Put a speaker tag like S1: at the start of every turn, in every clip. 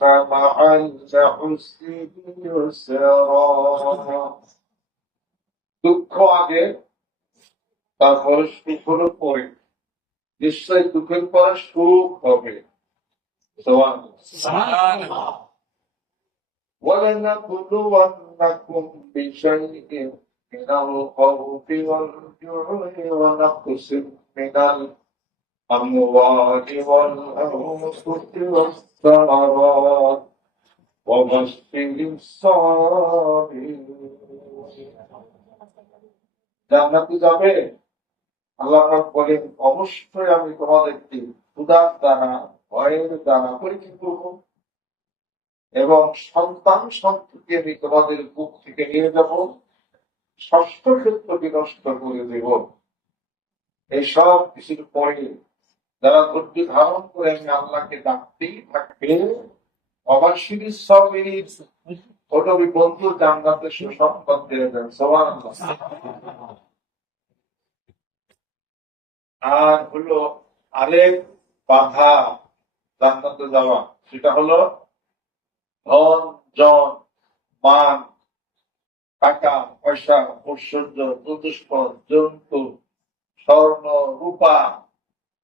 S1: مع العسر يسرا দুঃখ আগে তারপরে সুখ হলো পরে নিশ্চয় দুঃখের পরে সুখ হবে সুবহানাল্লাহ। ولنبلونكم بشيء من الخوف والجوع ونقص من الأموال والأنفس والثمرات وبشر الصابرين জান্নাতে যাবে আল্লাহ পাক বলেন অবশ্যই আমি তোমাদেরকে ক্ষুধার দ্বারা ভয়ের দ্বারা পরীক্ষা করবো এবং সন্তান সন্ততি আমি তোমাদের বুক থেকে নিয়ে যাব ষষ্ঠ ক্ষেত্র বিনষ্ট করে দেব এইসব কিছুর পরে যারা ধৈর্য ধারণ করে আমি আল্লাহকে ডাকতেই থাকবে আর হলো আরেক বাধা যাওয়া, সেটা হলো ধন, জন, মান, টাকা, পয়সা ঐশ্বর্য চতুষ্প জন্তু, স্বর্ণ, রূপা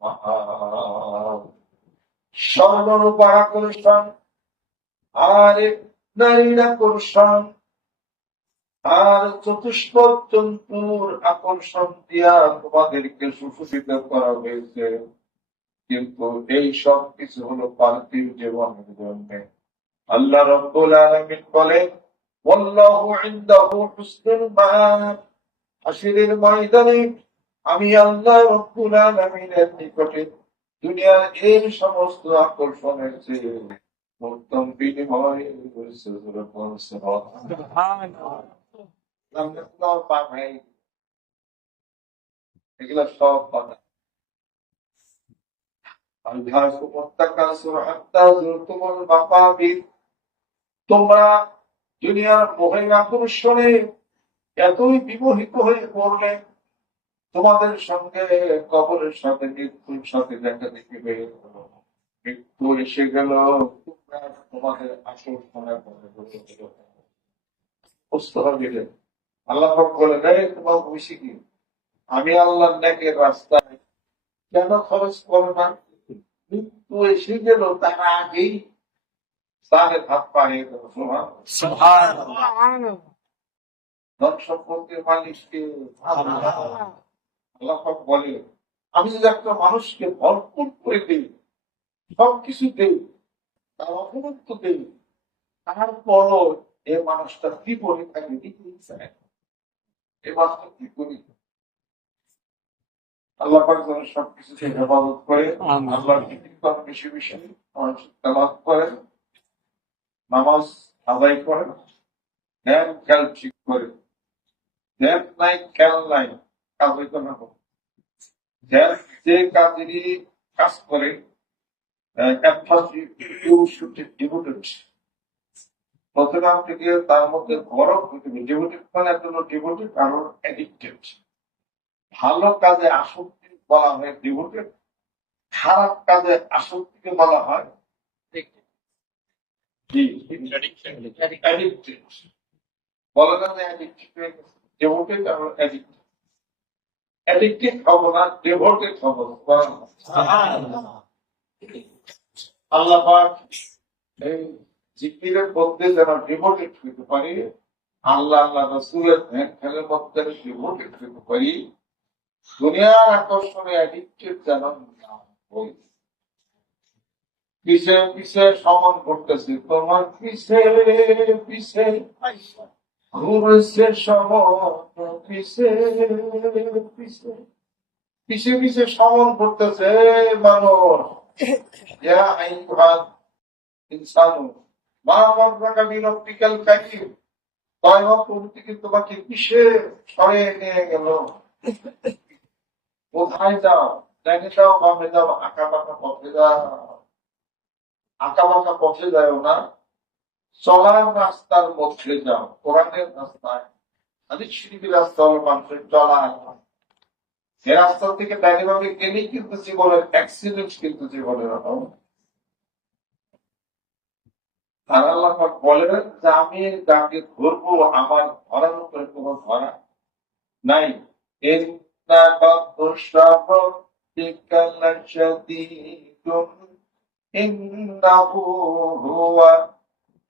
S1: المآب স্বর্ণরূপা আকর্ষণ আর নারীর আকর্ষণ আর চতুষ্প জন্তুর আকর্ষণ দিয়া তোমাদেরকে সুশোষিত করা হয়েছে কিন্তু এই সব কিছু হলো পার্থিব জীবনের জন্য আল্লাহ রব্বুল আলামিন বলেন ওয়াল্লাহু ইনদাহু হুসনুল মাআব হাসিরের ময়দানে আমি আল্লাহ রব্বুল আলামিনের নিকটে দুনিয়ার এই সমস্ত আকর্ষণের চেয়ে উত্তম বিনিময় এগুলো সব কথা। তোমরা দুনিয়ার মোহে আকর্ষণে এতই বিমোহিত হয়ে পড়লে তোমাদের সঙ্গে কবরের সাথে মৃত্যুর সাথে দেখা দেখিবে মৃত্যু এসে গেল। তোমাদের মধ্যে প্রস্তাব দিলেন আল্লাহ পাক বলেন তোমার বসে কি? আমি আল্লাহর নেকের রাস্তায় কেন খরচ করো না? মৃত্যু এসে গেল তার আগেই তাহলে ভাত পানিয়ে দেবো। ধন সম্পত্তির মালিককে আল্লাহ বলে আমি যদি একটা মানুষকে ভরপুর করে দিই সবকিছু দেই তার অপমত্ব দেই তারপরও এই মানুষটা কি বলে থাকে এই মানুষটা কি আল্লাহ পাক যেন সবকিছু থেকে হেফাজত করে আল্লাহর বেশি বেশি তেলাওয়াত করেন নামাজ আদায় করেন ধ্যান খেয়াল ঠিক করে। ধ্যান নাই খেয়াল নাই। কাজ হইতো না যে কাজেরই কাজ করে. প্রথমে তার মধ্যে গরম ডিভোটেড মানে একজন ডিভোটেড কারণ অ্যাডিক্টেড ভালো কাজে আসক্তি বলা হয় ডিভোটেড খারাপ কাজে আসক্তিকে বলা হয় বলা না অ্যাডিক্টেড ডিভোটেড আর অ্যাডিক্টেড আল্লাহ পাক এই জিকিরের মধ্যে যেন ডিভোটেড হইতে পারি আল্লাহ আল্লাহ রসুলের ধ্যান খেলের মধ্যে ডিভোটেড হইতে পারি দুনিয়ার আকর্ষণে অ্যাডিক্টেড যেন পিছে পিছে সমান করতেছে। তোমার পিছে পিছে। ঘুরছে পিছে পিছে পিছে করতেছে মানুষ। তোমাকে কিসের সরে নিয়ে গেল? কোথায় যাও? ডাইনে যাও বামে আঁকা বাঁকা পথে যাও। আঁকা বাঁকা পথে যাও না। চলার রাস্তার মধ্যে যাও, কোরআনের রাস্তায়। আমি সিঁড়ি রাস্তা হলো মানুষের চলা সে রাস্তা থেকে ডাইনে বামে গেলেই কিন্তু জীবনের অ্যাক্সিডেন্ট কিন্তু জীবনের আর আল্লাহ যে, আমি যাকে ধরবো, আমার ধরার উপরে কোনো ধরা নাই।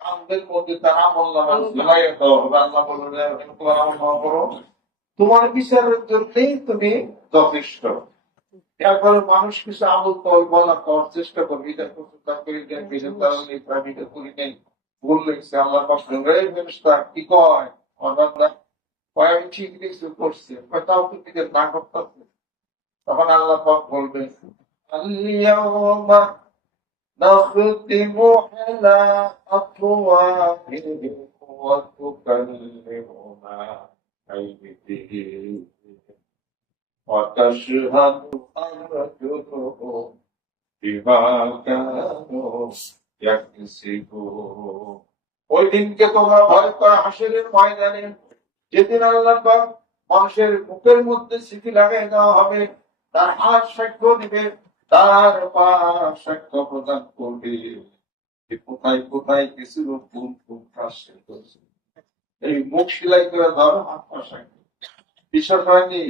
S1: আল্লাহ তোমার বিচারের জন্যই তুমি যথেষ্ট। একবার মানুষ কিছু আমল কর বলা করার চেষ্টা করবি। এটা করি আমি করি লেগেছে আল্লাহ পাক বলবে, কি কয়? কয়েক ঠিক কিছু করছে তাও তো থেকে না করতেছে। তখন আল্লাহ বলবে আলিয়াউমা আফওয়াহিহিম ওয়া তুকাল্লিমুনা আইদিহিম ওয়া তাশহাদু আরজুলুহুম বিমা কানু ইয়াকসিবুন ওই দিনকে তোমরা ভয় করে হাসরের ময়দানে। যেদিন আল্লাহ মানুষের মুখের মধ্যে স্মৃতি লাগাই দেওয়া হবে, তার হাত সাক্ষ্য দিবে। তার সাক্ষ্য প্রদান করবে কোথায় কোথায় কিছু কোন কোন এই মুখ সিলাই করে হাত বিশ্বাস হয়নি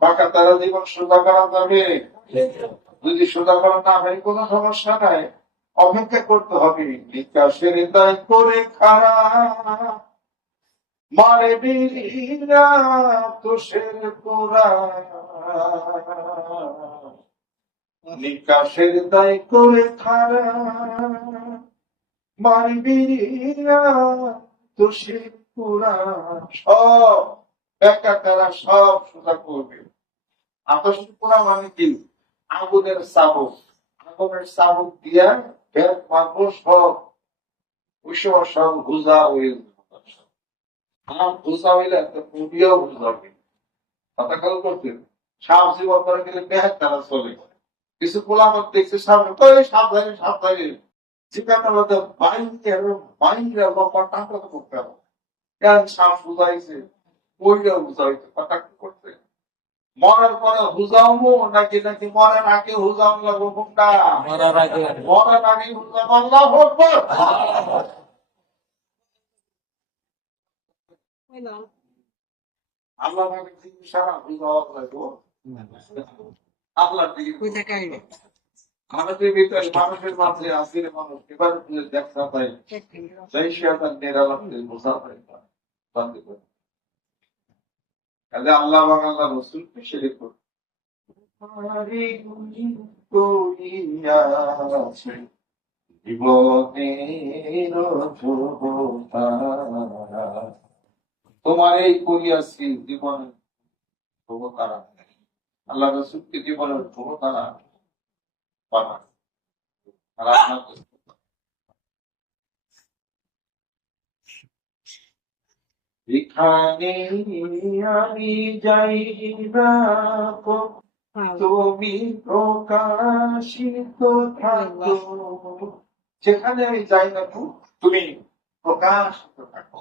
S1: বাঁকা তারা জীবন সোজা করা যাবে। যদি সোজা করা না হয়, কোনো সমস্যা নাই। অপেক্ষা করতে হবে। বিকাশের দায় করে খারাপ মারে বীরা তুষের তোরা নিকাশের দায় করে খারা মারে বীরা তুষের তোরা সব। একা তারা সব সোজা করবে। আতস পোড়া মানে কি? আগুনের আগুনের চাবুক দিয়া ভেদ মাত্র সব। ওই সব গুজা যাবে। আমার বুঝা হইলে একটা পুবিও বুঝাবে কথা খেয়াল করতে সাপ জীবন করে গেলে বেহাত তারা চলে। কিছু পোলাপত দেখছে সামনে তো এই সাবধানে সাবধানে বাইরে বাইরে বাবা টাকা তো করতে হবে। কেন সাপ বুঝাইছে? বুঝাইছে কথা করতে মরার পরে হুজামো নাকি নাকি মরার আগে হুজাম লাগবো কোনটা?
S2: মরার আগে।
S1: মরার আগে হুজাম আল্লাহ আকবার! আল্লাহ জিনিস সারা হুজাম লাগবো। আমাদের ভিতরে মানুষের মাঝে আসির মানুষ। এবার দেখা পাই সেই শেয়াতান নিরালামদের বোঝা পাই না বান্ধে করে তাহলে আল্লাহ এবং আল্লাহ রসুল পেশে করুন তোমার এই করিয়াছি জীবনের ভোগতারা আল্লাহ রসুলকে জীবনের আর আপনার এখানে আমি যাই না তুমি প্রকাশিত থাকো। যেখানে আমি যাই না তো তুমি প্রকাশিত থাকো।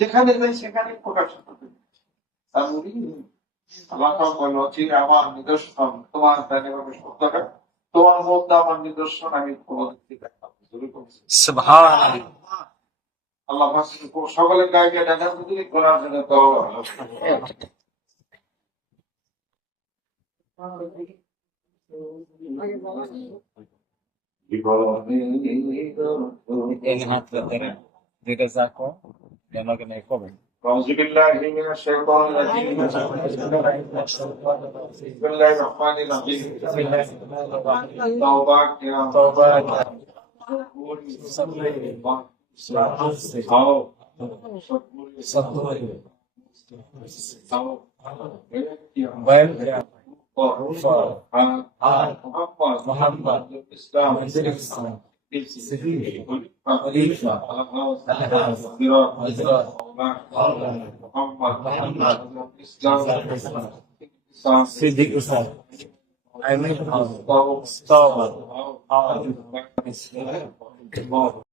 S1: যেখানে যাই সেখানে প্রকাশিত তুমি আল্লাহ বলল আমার নিদর্শন। তোমার জানি হবে। তোমার মধ্যে আমার নিদর্শন আমি তোমাদেরকে দেখাবো। আল্লাহ পাক সকলের গায়ে দেখা যদি করার জন্য তো
S2: جزاكم لأنك نيكم
S1: أعوذ بالله من الشيطان الرجيم بسم الله الرحمن الرحيم بسم
S2: الله
S1: الرحمن
S2: الرحيم
S1: توبة
S2: توبة
S1: محمد
S2: محمد اسلام
S1: الإسلام
S2: الإسلام
S1: خليفة
S2: حضرات
S1: محمد
S2: محمد
S1: الإسلام
S2: صديق صار عيني
S1: توبة
S2: توبة